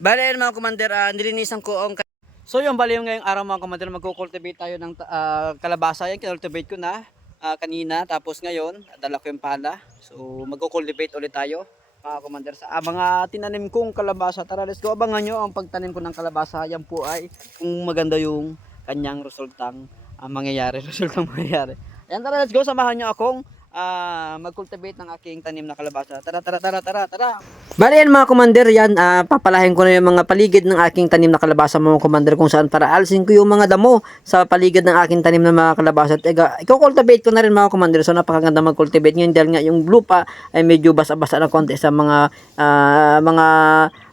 Bale, ayun mga commander, nilinisan ko ang... So yung bali yung ngayong araw mga commander, magkukultivate tayo ng kalabasa. Yan, kinultivate ko na kanina. Tapos ngayon, dala ko yung pala. So magkukultivate ulit tayo mga commander. Sa mga tinanim kong kalabasa. Tara, let's go. Abangan nyo ang pagtanim ko ng kalabasa. Yan po ay kung maganda yung kanyang resultang mangyayari. Resultang mangyayari. Ayan, tara, let's go. Samahan nyo akong mag-cultivate ng aking tanim na kalabasa. Tara, tara, tara, tara, tara. Bali yan mga commander, yan, papalahin ko na yung mga paligid ng aking tanim na kalabasa mga commander, kung saan para alisin ko yung mga damo sa paligid ng aking tanim na mga kalabasa. At i-cultivate ko na rin mga commander, so napakaganda mag-cultivate ngayon dahil nga yung lupa ay medyo basa-basa na konti sa mga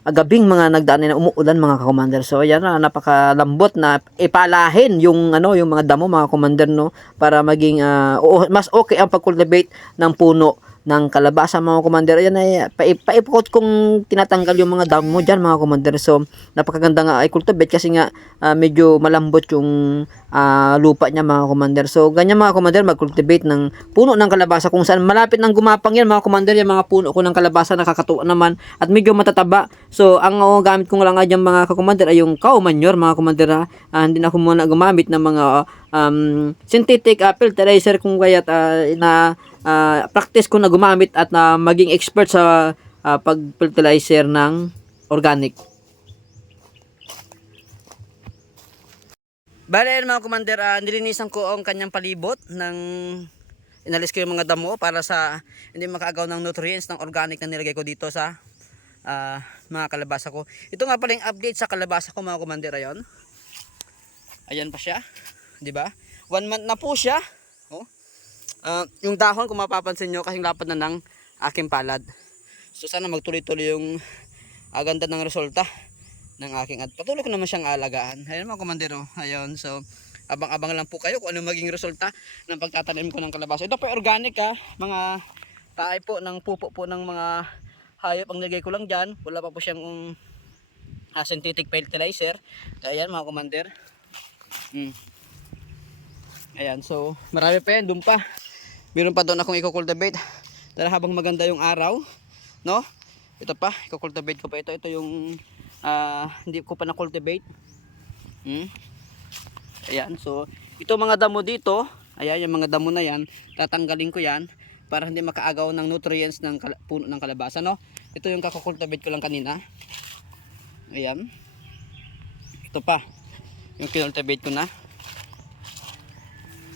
gabing mga nagdaan na umuulan mga commander. So yan, napakalambot na ipalahin yung yung mga damo mga commander, no, para maging mas okay ang pag-cultivate ng puno ng kalabasa mga commander. Ayan ay paipot kung tinatanggal yung mga damo dyan mga commander. So napakaganda nga ay cultivate kasi nga medyo malambot yung lupa niya mga commander. So ganyan mga commander, mag-cultivate ng puno ng kalabasa kung saan malapit nang gumapang yan mga commander. Yung mga puno ko ng kalabasa nakakatuwa naman at medyo matataba. So ang gamit ko lang nga dyan mga commander ay yung cow manure mga commander. Hindi na ako muna gumamit ng mga synthetic fertilizer kung kaya't practice ko na gumamit at maging expert sa pag-fertilizer ng organic. Bale mga commander, nilinisan ko ang kanyang palibot ng inalis ko yung mga damo para sa hindi makaagaw ng nutrients ng organic na nilagay ko dito sa mga kalabasa ko. Ito nga pala yung update sa kalabasa ko mga commander. Ayan pa siya, di ba? 1 month na po siya. Oh. Yung dahon kung mapapansin nyo kasing lapad na ng aking palad. So sana magtuloy-tuloy yung ganda ng resulta ng aking at patuloy ko naman siyang alagaan. Ayun mga commander, ayun. So abang-abang lang po kayo kung ano maging resulta ng pagtatanim ko ng kalabasa. Ito po organic mga taay po ng pupo po ng mga hayop ang nilagay ko lang dyan. Wala pa po siyang synthetic fertilizer. Ayan mga commander. Ayan, so marami pa yan, doon pa. Meron pa doon akong i-cultivate. Dahil habang maganda yung araw, no? Ito pa, i-cultivate ko pa ito. Ito yung hindi ko pa na-cultivate. Ayan, so ito mga damo dito, ayan yung mga damo na yan, tatanggalin ko yan para hindi makaagaw ng nutrients ng puno ng kalabasa, no? Ito yung kakukultivate ko lang kanina. Ayan. Ito pa, yung kinultivate ko na.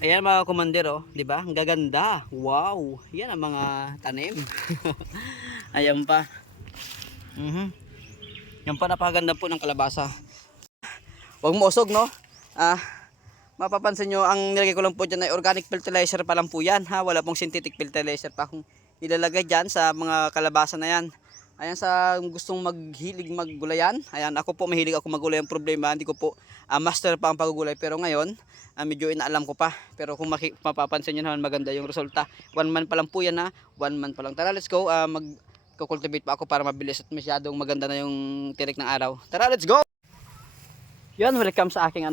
Ayan mga commander, di ba? Ang gaganda. Wow, yan ang mga tanim. Ayan pa. Yan pa, napakaganda po ng kalabasa. Huwag mo usog, no? Mapapansin nyo, ang nilagay ko lang po dyan ay organic fertilizer pa lang po yan, ha? Wala pong synthetic fertilizer pa akong nilalagay dyan sa mga kalabasa na yan. Ayan, sa gustong maghilig maggulayan, ayan, ako po mahilig ako maggulay. Ang problema, hindi ko po master pa ang paggulay, pero ngayon medyo inaalam ko pa. Pero kung mapapansin nyo naman, maganda yung resulta. 1 month pa lang po yan, 1 month pa lang. Tara, let's go. Mag-cultivate pa ako para mabilis at masyadong maganda na yung tirik ng araw. Tara, let's go! Yun, welcome sa aking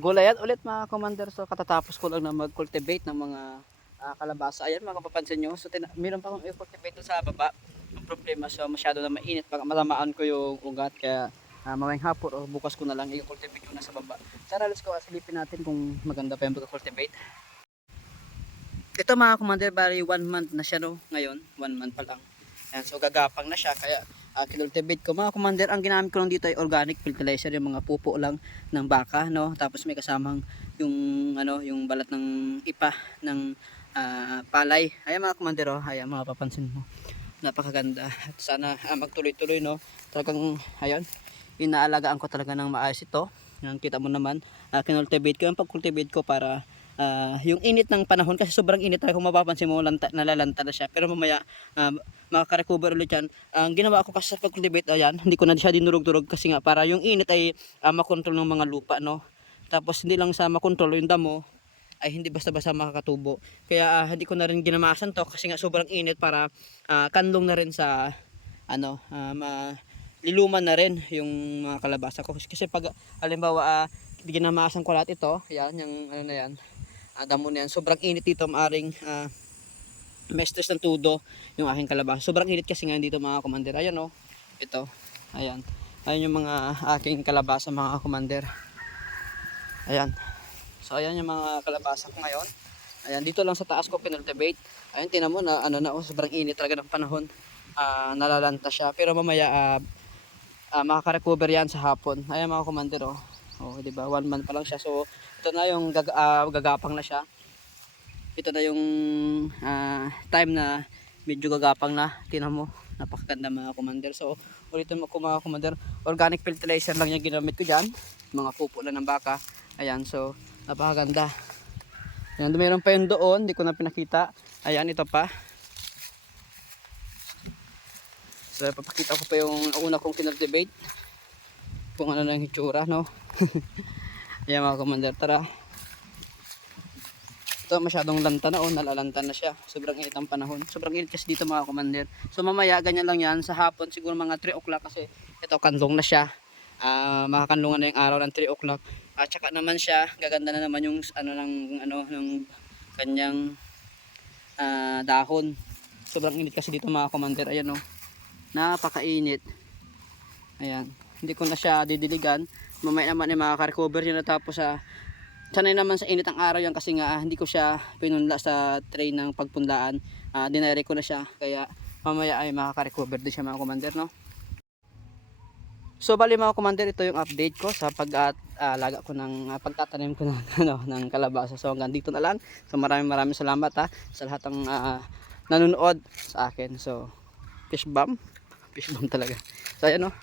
gulayan ulit mga commander. So katatapos ko lang na mag-cultivate ng mga kalabasa. Ayan mga kapapansin nyo. So meron pa akong i-cultivate sa baba. Yung problema, so masyado na mainit. Pag malamaan ko yung ugat, kaya mamayang hapon o bukas ko na lang i-cultivate ko na sa baba. Tara, let's go. Silipin natin kung maganda pa yung pag-cultivate. Ito mga commander, bali 1 month na siya, no? Ngayon, 1 month pa lang. Ayan, so gagapang na siya, kaya kinultivate ko mga commander. Ang ginamit ko lang dito ay organic fertilizer, yung mga pupo lang ng baka, no? Tapos may kasamang yung yung balat ng ipa ng palay. Ayan mga commander, ayan mga papansin mo, napakaganda. At sana magtuloy-tuloy, no? Talagang ayun, inaalagaan ko talaga ng maayos ito. Yan, kita mo naman, kinultivate ko. Yung pag-cultivate ko para yung init ng panahon, kasi sobrang init talaga. Kung mapapansin mo, nalalanta na siya, pero mamaya makaka-recover ulit yan. Ang ginawa ko kasi sa pag-cultivate, ayan, hindi ko na siya dinurog-durog kasi nga para yung init ay makontrol ng mga lupa, no? Tapos hindi lang sa makontrol yung damo, ay hindi basta-basta makakatubo. Kaya hindi ko na rin ginamasan to kasi nga sobrang init, para kanlong na rin sa liluman na rin yung mga kalabasa ko. Kasi pag halimbawa ginamasan ko lahat ito, yan, yung na yan, damo na yan, sobrang init dito, maaring mestres ng tudo yung aking kalabasa. Sobrang init kasi ngayon dito mga commander. Ayan, ito, ayan, Ayan yung mga aking kalabasa mga commander. Ayan. So ayan yung mga kalabasa ko ngayon. Ayan, dito lang sa taas ko pinultivate. Ayan, tinan mo na ano na, sobrang init talaga ng panahon. Nalalanta siya. Pero mamaya makaka-recover yan sa hapon. Ayan mga commander, oh. Oh, di ba? 1 month pa lang siya. So ito na yung gagapang na siya. Ito na yung time na medyo gagapang na. Tinan mo, napakaganda mga commander. So ulitin mo ko mga commander, organic fertilizer lang yung ginamit ko dyan. Mga pupo lang ng baka. Ayan, so napakaganda. Ayan, mayroon pa yun doon, hindi ko na pinakita. Ayan, ito pa. So papakita ko pa yung una kong kinultivate. Kung ano na yung hitsura, no? Ayan mga commander, tara. Ito masyadong lanta na, nalalanta na siya. Sobrang init ang panahon. Sobrang init kasi dito mga commander. So mamaya ganyan lang yan. Sa hapon siguro mga 3 o'clock kasi ito kanlong na siya. Makakanlungan na yung araw ng 3 o'clock. At saka naman siya, gaganda na naman yung ng kanyang dahon. Sobrang init kasi dito mga commander. Ayan oh. Napakainit. Ayan. Hindi ko na siya didiligan. Mamaya naman ay makaka-recover yun, tapos sanay naman sa init ang araw yan kasi nga hindi ko siya pinunla sa tray ng pagpunlaan. Dinire ko na siya kaya mamaya ay makaka-recover din siya mga commander, no? So bali mga commander, ito yung update ko sa pag-alaga ko ng pagtatanim ko ng ng kalabasa. So hanggang dito na lang. So maraming salamat sa lahat ng nanonood sa akin. So fish bomb talaga. So ayan, no?